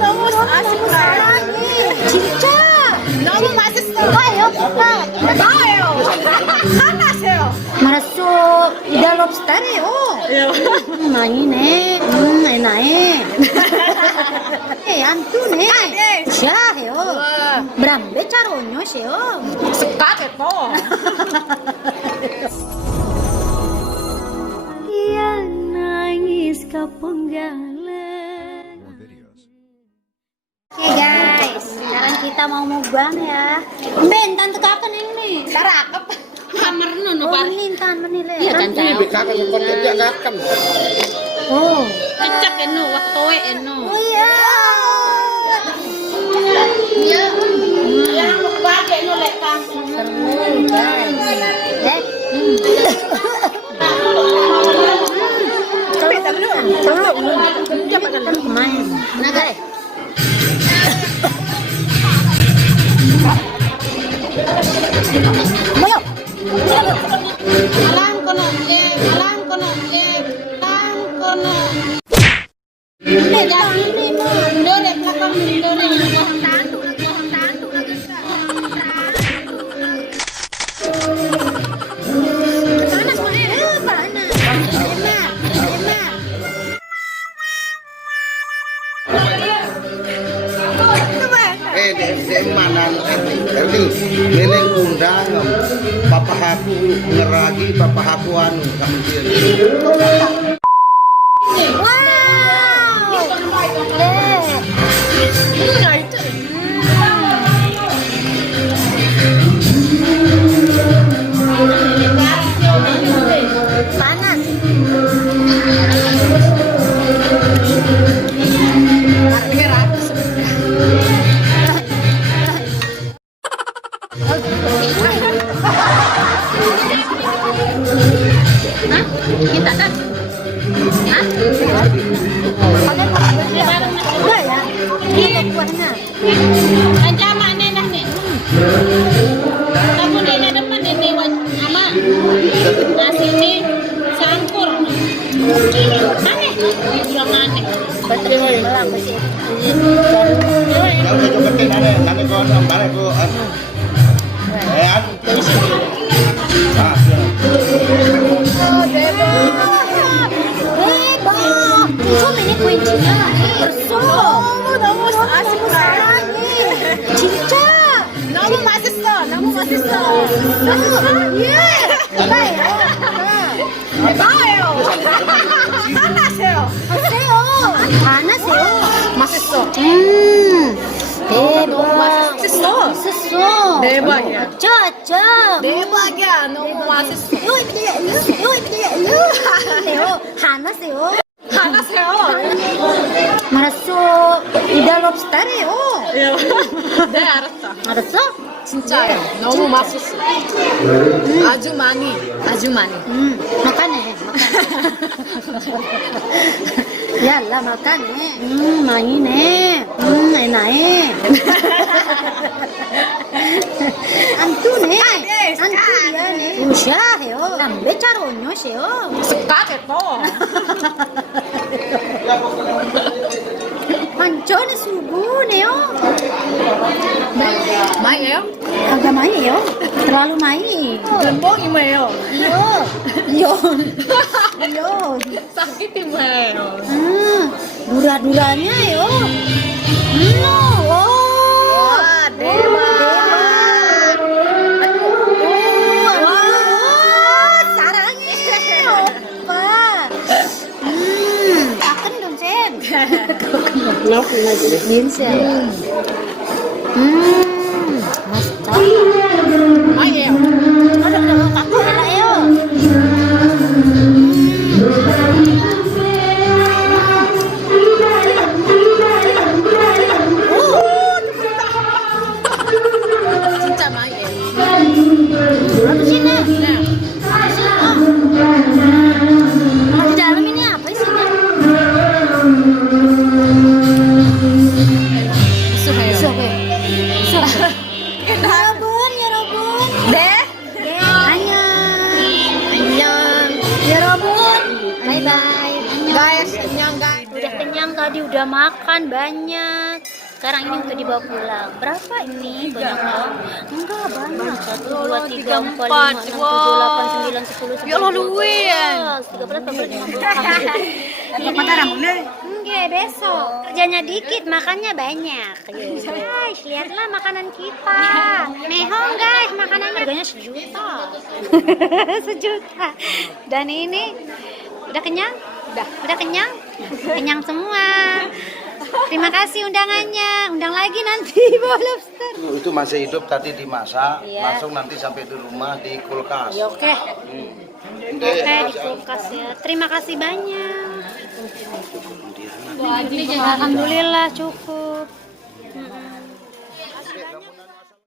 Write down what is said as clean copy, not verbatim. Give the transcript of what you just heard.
너무 아쉽다. 사랑해. 진짜. 너무 맛있어. 이거예요? 이거. 나예요. 하나세요. 말았어. 이다 롭스타래요. 많이네. enak. Antu네. Siahe요. Berambe caronyo sio. Sekat itu. Yang nangis kepenggalan. Oke guys, sekarang kita mau mukbang ya. Ben, tante kakak ini. Tarakap. Kamar nono par. Menintan menile. Iya kan Ini bekakan sekon dia gakam. Oh. Cecak eno waktu eno. Oh iya. Iya. Yang mau pakai no lek kang. Seru guys. Main. Nah guys. Ayo. Alang kono alang kono tang kono. Pegang ini mah. Dore belakang dore. Tantu lagi. Panas mana? Panas. Enak. Di mana nanti neneng undang papa aku ngeragi papa aku anu kamu dia. Wow. Panas. Kita kan. Hah? Udah ya. Ini kuahnya. Ancaman nih dah nih. Kamu di depan ini ama nasi ini sangkur. Aneh. Yang aneh. Belang sih. Kalau saya coba nanti kau balik kau anu. Anu terus. 대박! 처음에는 kuncinya 벌써 너무 아쉽다. 사랑해. 진짜. 너무 맛있어. 너무 맛있어. 예. 나예요. 나예요. 하나세요. 하세요. 안 하세요. 맛있어. 대박. 맛있어. 맛있어. 대박이야. 짜짜. 대박이야. 너무 맛있어. 하나세요. 하나세요. 말았어. 이다 롭스타래요. 네, 알았어. 알았어? 진짜요. 너무 맛있어. 아주 많이. makanya. Yalah makanya. Mainnya. Enak. Antu nih. Antu dia nih. Siahe요. Rambe caronyo sio. Sekat itu. Pancone subuh neo. 마이에요? Agak main yo. Terlalu main. 멘붕이 뭐예요? Yo. sakit 뭐예요? Dura-duranya yo. 와, 대박. 사랑해 오빠. Akan dong Sen. Bisa. Masuk. 마이에요. Udah kakak elah yo. 진짜 마이에요. Apa sini? 네. Di dalam ini apa isinya? 수해요. Sobe. 여러분. 네. 안녕. 안녕. 여러분. 바이바이. 안녕. Guys, 안녕 tadi udah makan banyak. Sekarang ini untuk dibawa pulang. Berapa ini? Banyak banget. Enggak banyak. 1, 2, 3, 4, 5, 6, 7, 8, 9, 10, 11, 12, 13, 14, 15. Enggak, besok. Kerjanya dikit, makannya banyak. Guys, lihatlah makanan kita. Mehong guys, makanannya harganya 1 juta. 1 juta. Dan ini udah kenyang? Udah kenyang? Kenyang semua. Terima kasih undangannya. Undang lagi nanti bawa lobster. Itu masih hidup tadi dimasak, Iya. langsung nanti sampai di rumah di kulkas. Ya, oke. Oke, Oke, di kulkas ya. Terima kasih banyak. Alhamdulillah cukup.